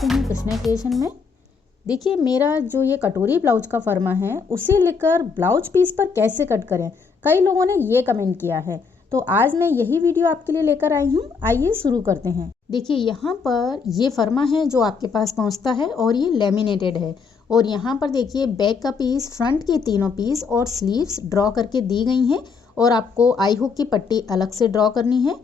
करती हूँ कृष्णा क्रिएशन में। देखिए मेरा जो ये कटोरी ब्लाउज का फर्मा है उसे लेकर ब्लाउज पीस पर कैसे कट करें, कई लोगों ने ये कमेंट किया है। तो आज मैं यही वीडियो आपके लिए लेकर आई हूँ। आइए शुरू करते हैं। देखिए यहाँ पर ये फर्मा है जो आपके पास पहुँचता है और ये लेमिनेटेड है। और यहाँ पर देखिए बैक का पीस, फ्रंट के तीनों पीस और स्लीव्स ड्रॉ करके दी गई हैं। और आपको आई हुक की पट्टी अलग से ड्रॉ करनी है,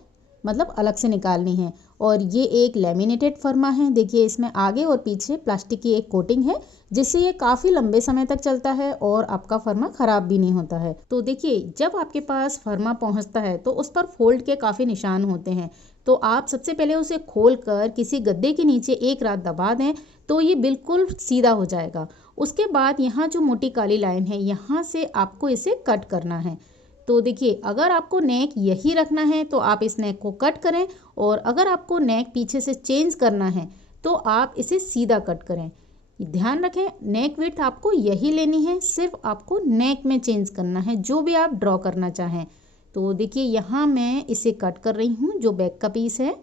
मतलब अलग से निकालनी है। और ये एक लेमिनेटेड फर्मा है। देखिए इसमें आगे और पीछे प्लास्टिक की एक कोटिंग है जिससे ये काफ़ी लंबे समय तक चलता है और आपका फर्मा ख़राब भी नहीं होता है। तो देखिए जब आपके पास फर्मा पहुंचता है तो उस पर फोल्ड के काफ़ी निशान होते हैं। तो आप सबसे पहले उसे खोल कर किसी गद्दे के नीचे एक रात दबा दें तो ये बिल्कुल सीधा हो जाएगा। उसके बाद यहाँ जो मोटी काली लाइन है यहाँ से आपको इसे कट करना है। तो देखिए अगर आपको नेक यही रखना है तो आप इस नेक को कट करें, और अगर आपको नेक पीछे से चेंज करना है तो आप इसे सीधा कट करें। ध्यान रखें नेक विड्थ आपको यही लेनी है, सिर्फ आपको नेक में चेंज करना है जो भी आप ड्रॉ करना चाहें। तो देखिए यहाँ मैं इसे कट कर रही हूँ जो बैक का पीस है।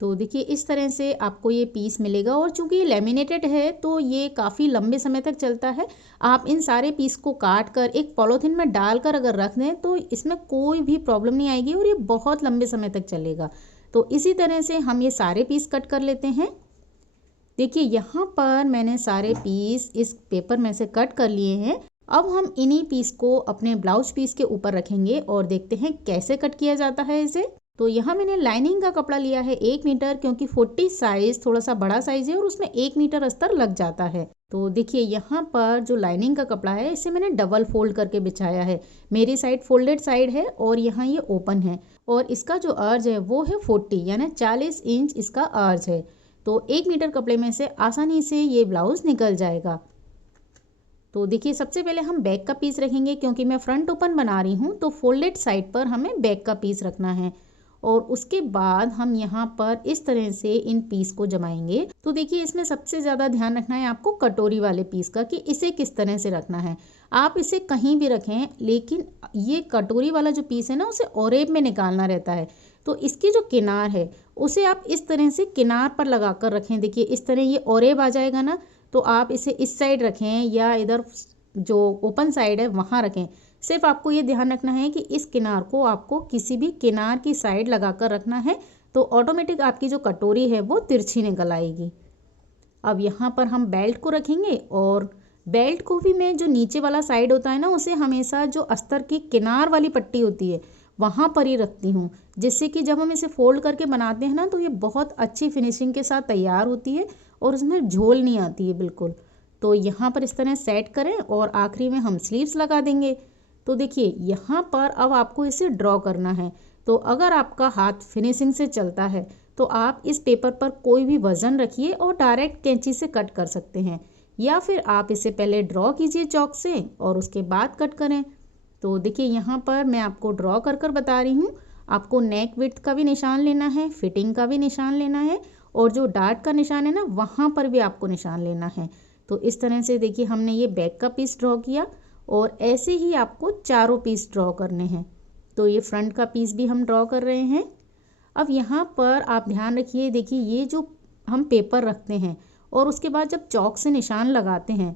तो देखिए इस तरह से आपको ये पीस मिलेगा, और चूंकि ये लेमिनेटेड है तो ये काफ़ी लंबे समय तक चलता है। आप इन सारे पीस को काट कर एक पॉलीथिन में डालकर अगर रख दें तो इसमें कोई भी प्रॉब्लम नहीं आएगी और ये बहुत लंबे समय तक चलेगा। तो इसी तरह से हम ये सारे पीस कट कर लेते हैं। देखिए यहाँ पर मैंने सारे पीस इस पेपर में से कट कर लिए हैं। अब हम इन्हीं पीस को अपने ब्लाउज पीस के ऊपर रखेंगे और देखते हैं कैसे कट किया जाता है इसे। तो यहाँ मैंने लाइनिंग का कपड़ा लिया है 1 मीटर, क्योंकि 40 साइज थोड़ा सा बड़ा साइज है और उसमें 1 मीटर अस्तर लग जाता है। तो देखिए यहाँ पर जो लाइनिंग का कपड़ा है इसे मैंने डबल फोल्ड करके बिछाया है। मेरी साइड फोल्डेड साइड है और यहाँ ये ओपन है, और इसका जो अर्ज है वो है 40 यानी 40 इंच इसका अर्ज है। तो 1 मीटर कपड़े में से आसानी से ये ब्लाउज निकल जाएगा। तो देखिए सबसे पहले हम बैक का पीस रखेंगे, क्योंकि मैं फ्रंट ओपन बना रही हूँ तो फोल्डेड साइड पर हमें बैक का पीस रखना है। और उसके बाद हम यहाँ पर इस तरह से इन पीस को जमाएंगे। तो देखिए इसमें सबसे ज़्यादा ध्यान रखना है आपको कटोरी वाले पीस का, कि इसे किस तरह से रखना है। आप इसे कहीं भी रखें, लेकिन ये कटोरी वाला जो पीस है ना उसे ओरेब में निकालना रहता है। तो इसकी जो किनार है उसे आप इस तरह से किनार पर लगा कर रखें। देखिए इस तरह ये ओरेब आ जाएगा ना, तो आप इसे इस साइड रखें या इधर जो ओपन साइड है वहाँ रखें। सिर्फ आपको ये ध्यान रखना है कि इस किनार को आपको किसी भी किनार की साइड लगाकर रखना है, तो ऑटोमेटिक आपकी जो कटोरी है वो तिरछी निकल आएगी। अब यहाँ पर हम बेल्ट को रखेंगे, और बेल्ट को भी मैं जो नीचे वाला साइड होता है ना उसे हमेशा जो अस्तर की किनार वाली पट्टी होती है वहाँ पर ही रखती हूँ, जिससे कि जब हम इसे फोल्ड करके बनाते हैं ना तो ये बहुत अच्छी फिनिशिंग के साथ तैयार होती है और उसमें झोल नहीं आती है बिल्कुल। तो यहाँ पर इस तरह सेट करें और आखिरी में हम स्लीव्स लगा देंगे। तो देखिए यहाँ पर अब आपको इसे ड्रॉ करना है। तो अगर आपका हाथ फिनिशिंग से चलता है तो आप इस पेपर पर कोई भी वज़न रखिए और डायरेक्ट कैंची से कट कर सकते हैं, या फिर आप इसे पहले ड्रॉ कीजिए चॉक से और उसके बाद कट करें। तो देखिए यहाँ पर मैं आपको ड्रॉ कर कर बता रही हूँ। आपको नेक विड्थ का भी निशान लेना है, फिटिंग का भी निशान लेना है, और जो डार्ट का निशान है ना वहाँ पर भी आपको निशान लेना है। तो इस तरह से देखिए हमने ये बैक का पीस ड्रॉ किया, और ऐसे ही आपको चारों पीस ड्रॉ करने हैं। तो ये फ्रंट का पीस भी हम ड्रॉ कर रहे हैं। अब यहाँ पर आप ध्यान रखिए, देखिए ये जो हम पेपर रखते हैं और उसके बाद जब चॉक से निशान लगाते हैं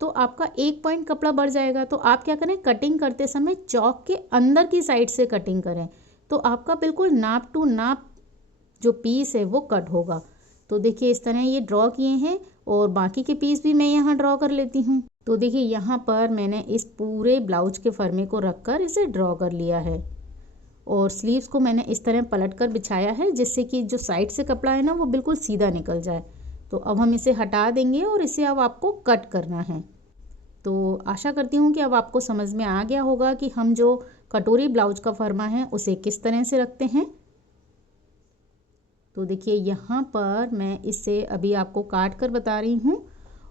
तो आपका 1 पॉइंट कपड़ा बढ़ जाएगा। तो आप क्या करें, कटिंग करते समय चॉक के अंदर की साइड से कटिंग करें, तो आपका बिल्कुल नाप टू नाप जो पीस है वो कट होगा। तो देखिए इस तरह ये ड्रॉ किए हैं, और बाकी के पीस भी मैं यहाँ ड्रॉ कर लेती हूँ। तो देखिए यहाँ पर मैंने इस पूरे ब्लाउज के फर्मे को रखकर इसे ड्रॉ कर लिया है, और स्लीव्स को मैंने इस तरह पलट कर बिछाया है जिससे कि जो साइड से कपड़ा है ना वो बिल्कुल सीधा निकल जाए। तो अब हम इसे हटा देंगे और इसे अब आपको कट करना है। तो आशा करती हूँ कि अब आपको समझ में आ गया होगा कि हम जो कटोरी ब्लाउज का फर्मा है उसे किस तरह से रखते हैं। तो देखिए यहाँ पर मैं इसे अभी आपको काट कर बता रही हूँ।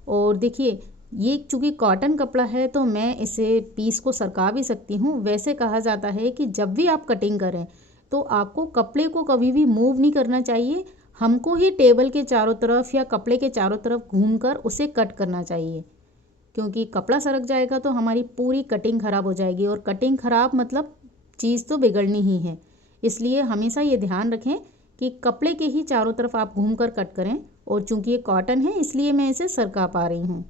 और देखिए ये चूँकि कॉटन कपड़ा है तो मैं इसे पीस को सरका भी सकती हूँ। वैसे कहा जाता है कि जब भी आप कटिंग करें तो आपको कपड़े को कभी भी मूव नहीं करना चाहिए, हमको ही टेबल के चारों तरफ या कपड़े के चारों तरफ घूमकर उसे कट करना चाहिए, क्योंकि कपड़ा सरक जाएगा तो हमारी पूरी कटिंग ख़राब हो जाएगी, और कटिंग ख़राब मतलब चीज़ तो बिगड़नी ही है। इसलिए हमेशा ये ध्यान रखें कि कपड़े के ही चारों तरफ आप घूमकर कट करें, और चूंकि ये कॉटन है इसलिए मैं इसे सरका पा रही हूँ।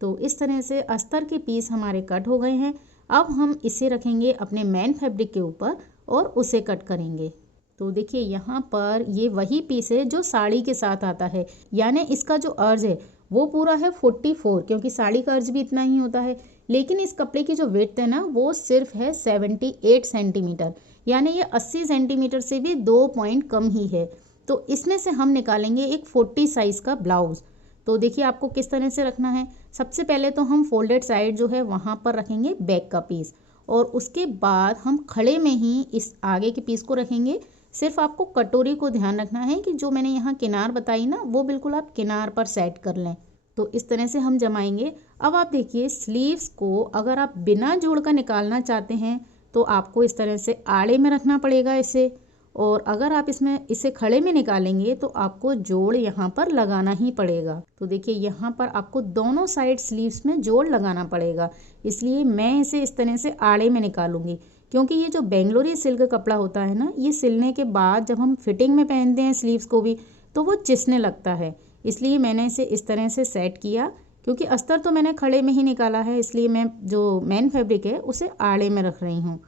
तो इस तरह से अस्तर के पीस हमारे कट हो गए हैं। अब हम इसे रखेंगे अपने मेन फैब्रिक के ऊपर और उसे कट करेंगे। तो देखिए यहाँ पर ये वही पीस है जो साड़ी के साथ आता है, यानी इसका जो अर्ज है वो पूरा है 44, क्योंकि साड़ी का अर्ज भी इतना ही होता है। लेकिन इस कपड़े की जो विड्थ है ना वो सिर्फ है 78 सेंटीमीटर, यानी ये 80 सेंटीमीटर से भी 2 पॉइंट कम ही है। तो इसमें से हम निकालेंगे एक 40 साइज का ब्लाउज। तो देखिए आपको किस तरह से रखना है। सबसे पहले तो हम फोल्डेड साइड जो है वहाँ पर रखेंगे बैक का पीस, और उसके बाद हम खड़े में ही इस आगे के पीस को रखेंगे। सिर्फ आपको कटोरी को ध्यान रखना है कि जो मैंने यहाँ किनार बताई ना वो बिल्कुल आप किनार पर सेट कर लें। तो इस तरह से हम जमाएंगे। अब आप देखिए स्लीव्स को अगर आप बिना जोड़ का निकालना चाहते हैं तो आपको इस तरह से आड़े में रखना पड़ेगा इसे, और अगर आप इसमें इसे खड़े में निकालेंगे तो आपको जोड़ यहाँ पर लगाना ही पड़ेगा। तो देखिए यहाँ पर आपको दोनों साइड स्लीव्स में जोड़ लगाना पड़ेगा, इसलिए मैं इसे इस तरह से आड़े में निकालूंगी। क्योंकि ये जो बेंगलोरी सिल्क कपड़ा होता है ना, ये सिलने के बाद जब हम फिटिंग में पहनते हैं स्लीव्स को भी तो वो चिसने लगता है, इसलिए मैंने इसे इस तरह से सेट किया। क्योंकि अस्तर तो मैंने खड़े में ही निकाला है, इसलिए मैं जो मेन फैब्रिक है उसे आड़े में रख रही हूँ।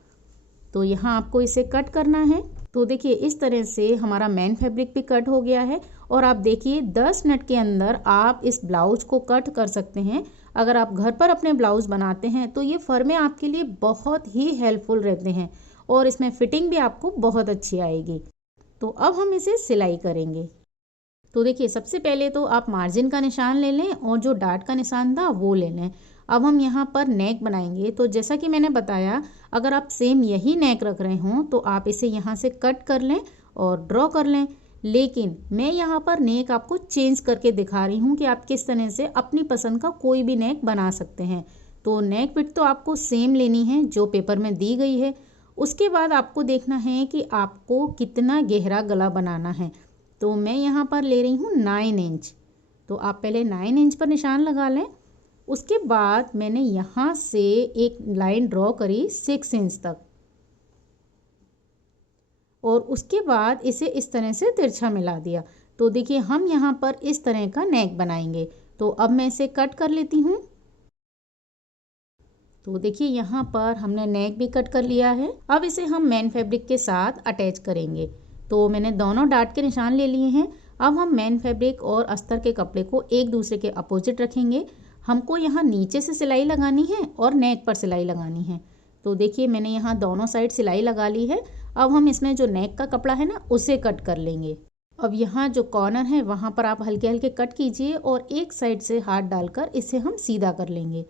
तो यहाँ आपको इसे कट करना है। तो देखिए इस तरह से हमारा मेन फैब्रिक भी कट हो गया है, और आप देखिए 10 मिनट के अंदर आप इस ब्लाउज को कट कर सकते हैं। अगर आप घर पर अपने ब्लाउज बनाते हैं तो ये फर्में आपके लिए बहुत ही हेल्पफुल रहते हैं, और इसमें फिटिंग भी आपको बहुत अच्छी आएगी। तो अब हम इसे सिलाई करेंगे। तो देखिए सबसे पहले तो आप मार्जिन का निशान ले लें और जो डाट का निशान था वो ले लें। अब हम यहाँ पर नेक बनाएंगे। तो जैसा कि मैंने बताया, अगर आप सेम यही नेक रख रहे हों तो आप इसे यहाँ से कट कर लें और ड्रॉ कर लें। लेकिन मैं यहाँ पर नेक आपको चेंज करके दिखा रही हूँ कि आप किस तरह से अपनी पसंद का कोई भी नेक बना सकते हैं। तो नेक विड्थ तो आपको सेम लेनी है जो पेपर में दी गई है। उसके बाद आपको देखना है कि आपको कितना गहरा गला बनाना है। तो मैं यहाँ पर ले रही हूँ 9 इंच। तो आप पहले 9 इंच पर निशान लगा लें। उसके बाद मैंने यहाँ से एक लाइन ड्रॉ करी 6 इंच तक, और उसके बाद इसे इस तरह से तिरछा मिला दिया। तो देखिए हम यहाँ पर इस तरह का नेक बनाएंगे। तो अब मैं इसे कट कर लेती हूँ। तो देखिए यहाँ पर हमने नेक भी कट कर लिया है। अब इसे हम मेन फैब्रिक के साथ अटैच करेंगे। तो मैंने दोनों डाट के निशान ले लिए हैं। अब हम मेन फैब्रिक और अस्तर के कपड़े को एक दूसरे के अपोजिट रखेंगे। हमको यहाँ नीचे से सिलाई लगानी है और नेक पर सिलाई लगानी है। तो देखिए मैंने यहाँ दोनों साइड सिलाई लगा ली है। अब हम इसमें जो नेक का कपड़ा है ना उसे कट कर लेंगे। अब यहाँ जो कॉर्नर है वहाँ पर आप हल्के हल्के कट कीजिए और एक साइड से हाथ डालकर इसे हम सीधा कर लेंगे।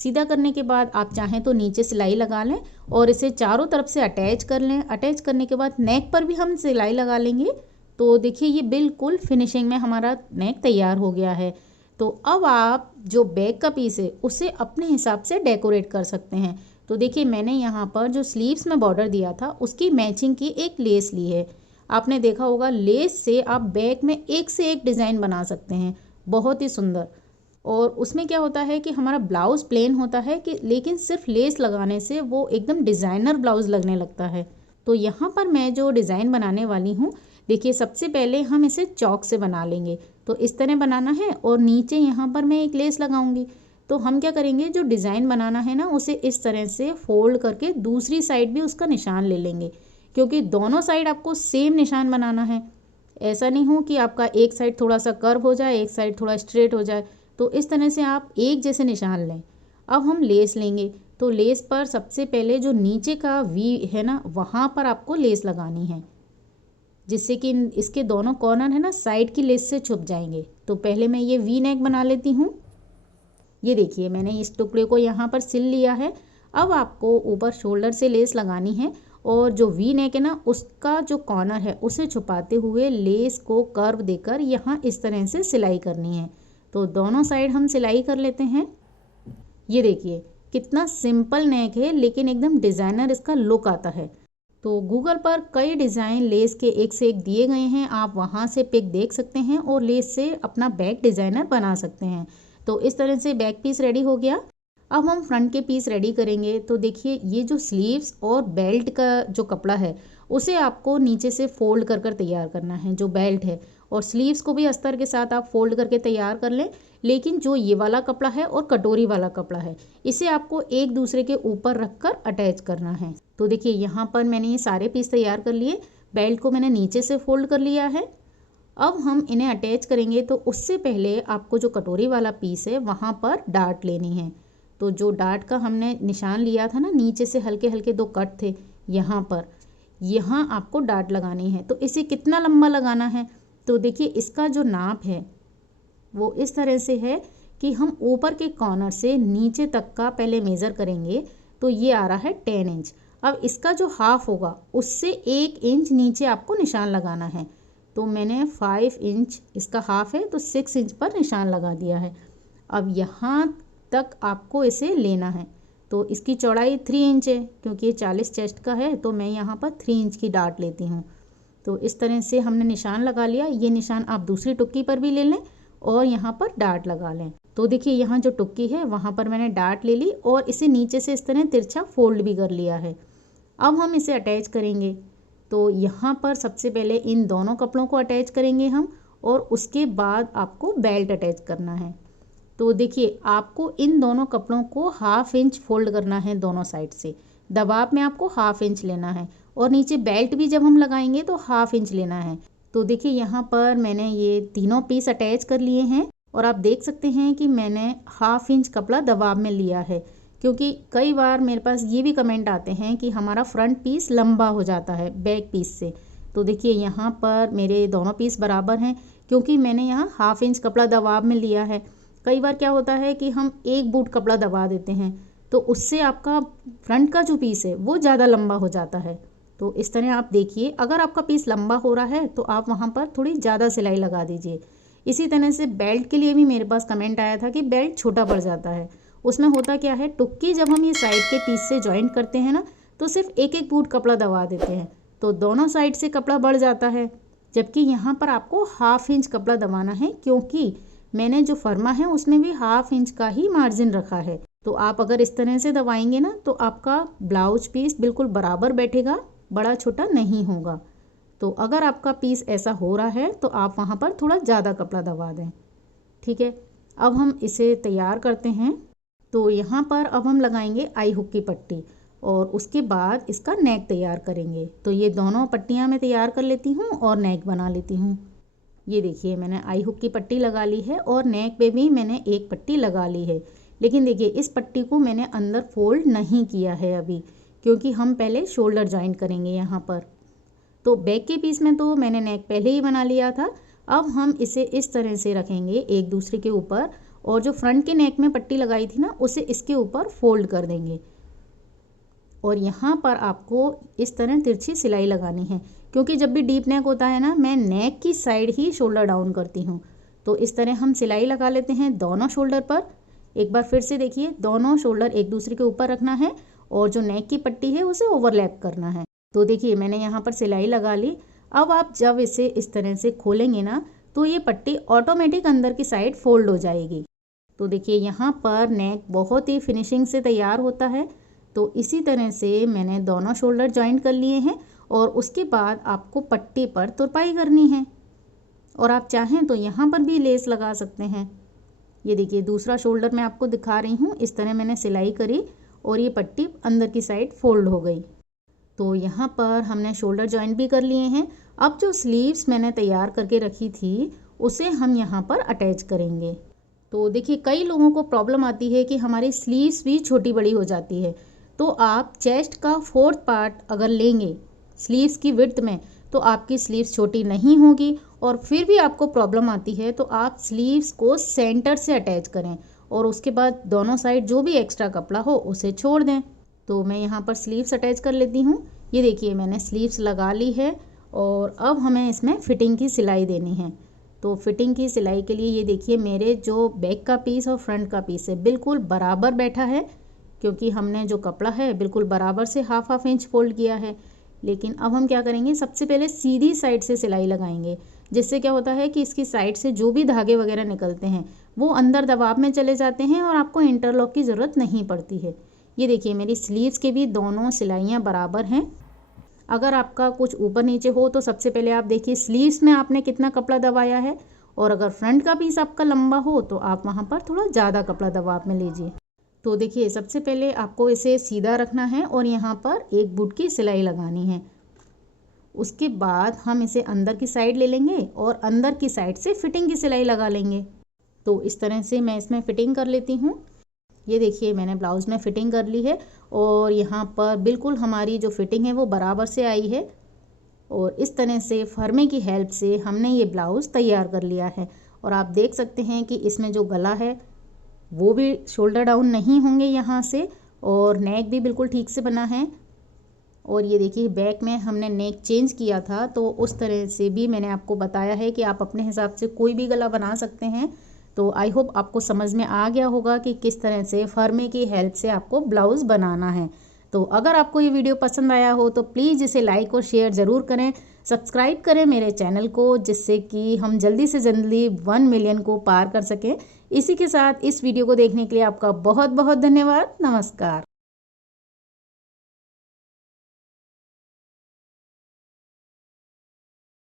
सीधा करने के बाद आप चाहें तो नीचे सिलाई लगा लें और इसे चारों तरफ से अटैच कर लें। अटैच करने के बाद नेक पर भी हम सिलाई लगा लेंगे। तो देखिए ये बिल्कुल फिनिशिंग में हमारा नेक तैयार हो गया है। तो अब आप जो बैक का पीस है उसे अपने हिसाब से डेकोरेट कर सकते हैं। तो देखिए मैंने यहाँ पर जो स्लीव्स में बॉर्डर दिया था उसकी मैचिंग की एक लेस ली है। आपने देखा होगा लेस से आप बैक में एक से एक डिज़ाइन बना सकते हैं, बहुत ही सुंदर। और उसमें क्या होता है कि हमारा ब्लाउज़ प्लेन होता है कि लेकिन सिर्फ लेस लगाने से वो एकदम डिज़ाइनर ब्लाउज़ लगने लगता है। तो यहाँ पर मैं जो डिज़ाइन बनाने वाली हूँ, देखिए सबसे पहले हम इसे चौक से बना लेंगे। तो इस तरह बनाना है और नीचे यहाँ पर मैं एक लेस लगाऊंगी। तो हम क्या करेंगे, जो डिज़ाइन बनाना है ना उसे इस तरह से फोल्ड करके दूसरी साइड भी उसका निशान ले लेंगे, क्योंकि दोनों साइड आपको सेम निशान बनाना है। ऐसा नहीं हो कि आपका एक साइड थोड़ा सा कर्व हो जाए, एक साइड थोड़ा स्ट्रेट हो जाए। तो इस तरह से आप एक जैसे निशान लें। अब हम लेस लेंगे। तो लेस पर सबसे पहले जो नीचे का वी है ना वहाँ पर आपको लेस लगानी है, जिससे कि इसके दोनों कॉर्नर है ना साइड की लेस से छुप जाएंगे। तो पहले मैं ये वी नेक बना लेती हूँ। ये देखिए मैंने इस टुकड़े को यहाँ पर सिल लिया है। अब आपको ऊपर शोल्डर से लेस लगानी है और जो वी नेक है ना उसका जो कॉर्नर है उसे छुपाते हुए लेस को कर्व देकर यहाँ इस तरह से सिलाई करनी है। तो दोनों साइड हम सिलाई कर लेते हैं। ये देखिए कितना सिंपल नेक है, लेकिन एकदम डिज़ाइनर इसका लुक आता है। तो गूगल पर कई डिज़ाइन लेस के एक से एक दिए गए हैं, आप वहाँ से पिक देख सकते हैं और लेस से अपना बैक डिज़ाइनर बना सकते हैं। तो इस तरह से बैक पीस रेडी हो गया। अब हम फ्रंट के पीस रेडी करेंगे। तो देखिए ये जो स्लीव्स और बेल्ट का जो कपड़ा है उसे आपको नीचे से फोल्ड कर तैयार करना है, जो बेल्ट है, और स्लीव्स को भी अस्तर के साथ आप फोल्ड करके तैयार कर लें। लेकिन जो ये वाला कपड़ा है और कटोरी वाला कपड़ा है इसे आपको एक दूसरे के ऊपर रख कर अटैच करना है। तो देखिए यहाँ पर मैंने ये सारे पीस तैयार कर लिए। बेल्ट को मैंने नीचे से फोल्ड कर लिया है। अब हम इन्हें अटैच करेंगे तो उससे पहले आपको जो कटोरी वाला पीस है वहाँ पर डार्ट लेनी है। तो जो डार्ट का हमने निशान लिया था ना, नीचे से हल्के हल्के 2 कट थे यहाँ पर, यहाँ आपको डार्ट लगानी है। तो इसे कितना लंबा लगाना है, तो देखिए इसका जो नाप है वो इस तरह से है कि हम ऊपर के कॉर्नर से नीचे तक का पहले मेज़र करेंगे। तो ये आ रहा है 10 इंच। अब इसका जो हाफ होगा उससे 1 इंच नीचे आपको निशान लगाना है। तो मैंने 5 इंच, इसका हाफ है तो 6 इंच पर निशान लगा दिया है। अब यहाँ तक आपको इसे लेना है। तो इसकी चौड़ाई 3 इंच है, क्योंकि ये 40 चेस्ट का है तो मैं यहाँ पर 3 इंच की डार्ट लेती हूँ। तो इस तरह से हमने निशान लगा लिया। ये निशान आप दूसरी टुक्की पर भी ले लें और यहाँ पर डार्ट लगा लें। तो देखिए यहाँ जो टुक्की है वहाँ पर मैंने डार्ट ले ली और इसे नीचे से इस तरह तिरछा फोल्ड भी कर लिया है। अब हम इसे अटैच करेंगे। तो यहाँ पर सबसे पहले इन दोनों कपड़ों को अटैच करेंगे हम, और उसके बाद आपको बेल्ट अटैच करना है। तो देखिए आपको इन दोनों कपड़ों को 1/2 इंच फोल्ड करना है दोनों साइड से। दबाव में आपको 1/2 इंच लेना है, और नीचे बेल्ट भी जब हम लगाएंगे तो 1/2 इंच लेना है। तो देखिए यहाँ पर मैंने ये तीनों पीस अटैच कर लिए हैं, और आप देख सकते हैं कि मैंने 1/2 इंच कपड़ा दबाव में लिया है, क्योंकि कई बार मेरे पास ये भी कमेंट आते हैं कि हमारा फ्रंट पीस लंबा हो जाता है बैक पीस से। तो देखिए यहाँ पर मेरे दोनों पीस बराबर हैं, क्योंकि मैंने यहाँ 1/2 इंच कपड़ा दबाव में लिया है। कई बार क्या होता है कि हम एक बूट कपड़ा दबा देते हैं, तो उससे आपका फ्रंट का जो पीस है वो ज़्यादा लंबा हो जाता है। तो इस तरह आप देखिए, अगर आपका पीस लंबा हो रहा है तो आप वहाँ पर थोड़ी ज़्यादा सिलाई लगा दीजिए। इसी तरह से बेल्ट के लिए भी मेरे पास कमेंट आया था कि बेल्ट छोटा पड़ जाता है। उसमें होता क्या है, टुक्की जब हम ये साइड के पीस से जॉइंट करते हैं ना, तो सिर्फ एक एक बूट कपड़ा दबा देते हैं, तो दोनों साइड से कपड़ा बढ़ जाता है। जबकि यहाँ पर आपको 1/2 इंच कपड़ा दबाना है, क्योंकि मैंने जो फर्मा है उसमें भी 1/2 इंच का ही मार्जिन रखा है। तो आप अगर इस तरह से दबाएंगे ना तो आपका ब्लाउज पीस बिल्कुल बराबर बैठेगा, बड़ा छोटा नहीं होगा। तो अगर आपका पीस ऐसा हो रहा है तो आप वहाँ पर थोड़ा ज़्यादा कपड़ा दबा दें। ठीक है, अब हम इसे तैयार करते हैं। तो यहाँ पर अब हम लगाएंगे आई हुक की पट्टी, और उसके बाद इसका नेक तैयार करेंगे। तो ये दोनों पट्टियाँ मैं तैयार कर लेती हूँ और नेक बना लेती हूँ। ये देखिए मैंने आई हुक की पट्टी लगा ली है, और नेक पे भी मैंने एक पट्टी लगा ली है। लेकिन देखिए इस पट्टी को मैंने अंदर फोल्ड नहीं किया है अभी, क्योंकि हम पहले शोल्डर जॉइंट करेंगे यहाँ पर। तो बैक के पीस में तो मैंने नेक पहले ही बना लिया था। अब हम इसे इस तरह से रखेंगे एक दूसरे के ऊपर, और जो फ्रंट के नेक में पट्टी लगाई थी ना उसे इसके ऊपर फोल्ड कर देंगे। और यहाँ पर आपको इस तरह तिरछी सिलाई लगानी है, क्योंकि जब भी डीप नेक होता है ना, मैं नेक की साइड ही शोल्डर डाउन करती हूँ। तो इस तरह हम सिलाई लगा लेते हैं दोनों शोल्डर पर। एक बार फिर से देखिए, दोनों शोल्डर एक दूसरे के ऊपर रखना है, और जो नेक की पट्टी है उसे ओवरलैप करना है। तो देखिए मैंने यहाँ पर सिलाई लगा ली। अब आप जब इसे इस तरह से खोलेंगे ना, तो ये पट्टी ऑटोमेटिक अंदर की साइड फोल्ड हो जाएगी। तो देखिए यहाँ पर नेक बहुत ही फिनिशिंग से तैयार होता है। तो इसी तरह से मैंने दोनों शोल्डर जॉइंट कर लिए हैं, और उसके बाद आपको पट्टी पर तुरपाई करनी है, और आप चाहें तो यहाँ पर भी लेस लगा सकते हैं। ये देखिए दूसरा शोल्डर मैं आपको दिखा रही हूँ। इस तरह मैंने सिलाई करी और ये पट्टी अंदर की साइड फोल्ड हो गई। तो यहाँ पर हमने शोल्डर जॉइंट भी कर लिए हैं। अब जो स्लीव्स मैंने तैयार करके रखी थी उसे हम यहाँ पर अटैच करेंगे। तो देखिए कई लोगों को प्रॉब्लम आती है कि हमारी स्लीव्स भी छोटी बड़ी हो जाती है। तो आप चेस्ट का 4th पार्ट अगर लेंगे स्लीव्स की विड्थ में, तो आपकी स्लीव्स छोटी नहीं होगी। और फिर भी आपको प्रॉब्लम आती है तो आप स्लीव्स को सेंटर से अटैच करें, और उसके बाद दोनों साइड जो भी एक्स्ट्रा कपड़ा हो उसे छोड़ दें। तो मैं यहाँ पर स्लीव्स अटैच कर लेती हूँ। ये देखिए मैंने स्लीव्स लगा ली है, और अब हमें इसमें फिटिंग की सिलाई देनी है। तो फिटिंग की सिलाई के लिए ये देखिए मेरे जो बैक का पीस और फ्रंट का पीस है बिल्कुल बराबर बैठा है, क्योंकि हमने जो कपड़ा है बिल्कुल बराबर से 1/2 इंच फोल्ड किया है। लेकिन अब हम क्या करेंगे, सबसे पहले सीधी साइड से सिलाई लगाएंगे, जिससे क्या होता है कि इसकी साइड से जो भी धागे वगैरह निकलते हैं वो अंदर दबाव में चले जाते हैं और आपको इंटरलॉक की ज़रूरत नहीं पड़ती है। ये देखिए मेरी स्लीव्स के भी दोनों सिलाइयाँ बराबर हैं। अगर आपका कुछ ऊपर नीचे हो तो सबसे पहले आप देखिए स्लीव्स में आपने कितना कपड़ा दबाया है, और अगर फ्रंट का पीस आपका लंबा हो तो आप वहाँ पर थोड़ा ज़्यादा कपड़ा दबाव में लीजिए। तो देखिए सबसे पहले आपको इसे सीधा रखना है और यहाँ पर एक बुट की सिलाई लगानी है। उसके बाद हम इसे अंदर की साइड ले लेंगे और अंदर की साइड से फिटिंग की सिलाई लगा लेंगे। तो इस तरह से मैं इसमें फ़िटिंग कर लेती हूँ। ये देखिए मैंने ब्लाउज़ में फ़िटिंग कर ली है और यहाँ पर बिल्कुल हमारी जो फ़िटिंग है वो बराबर से आई है। और इस तरह से फर्मे की हेल्प से हमने ये ब्लाउज़ तैयार कर लिया है। और आप देख सकते हैं कि इसमें जो गला है वो भी शोल्डर डाउन नहीं होंगे यहाँ से, और नेक भी बिल्कुल ठीक से बना है। और ये देखिए बैक में हमने नेक चेंज किया था, तो उस तरह से भी मैंने आपको बताया है कि आप अपने हिसाब से कोई भी गला बना सकते हैं। तो आई होप आपको समझ में आ गया होगा कि किस तरह से फर्मे की हेल्प से आपको ब्लाउज़ बनाना है। तो अगर आपको ये वीडियो पसंद आया हो तो प्लीज़ इसे लाइक और शेयर ज़रूर करें, सब्सक्राइब करें मेरे चैनल को, जिससे कि हम जल्दी से जल्दी 1 मिलियन को पार कर सकें। इसी के साथ इस वीडियो को देखने के लिए आपका बहुत बहुत धन्यवाद। नमस्कार।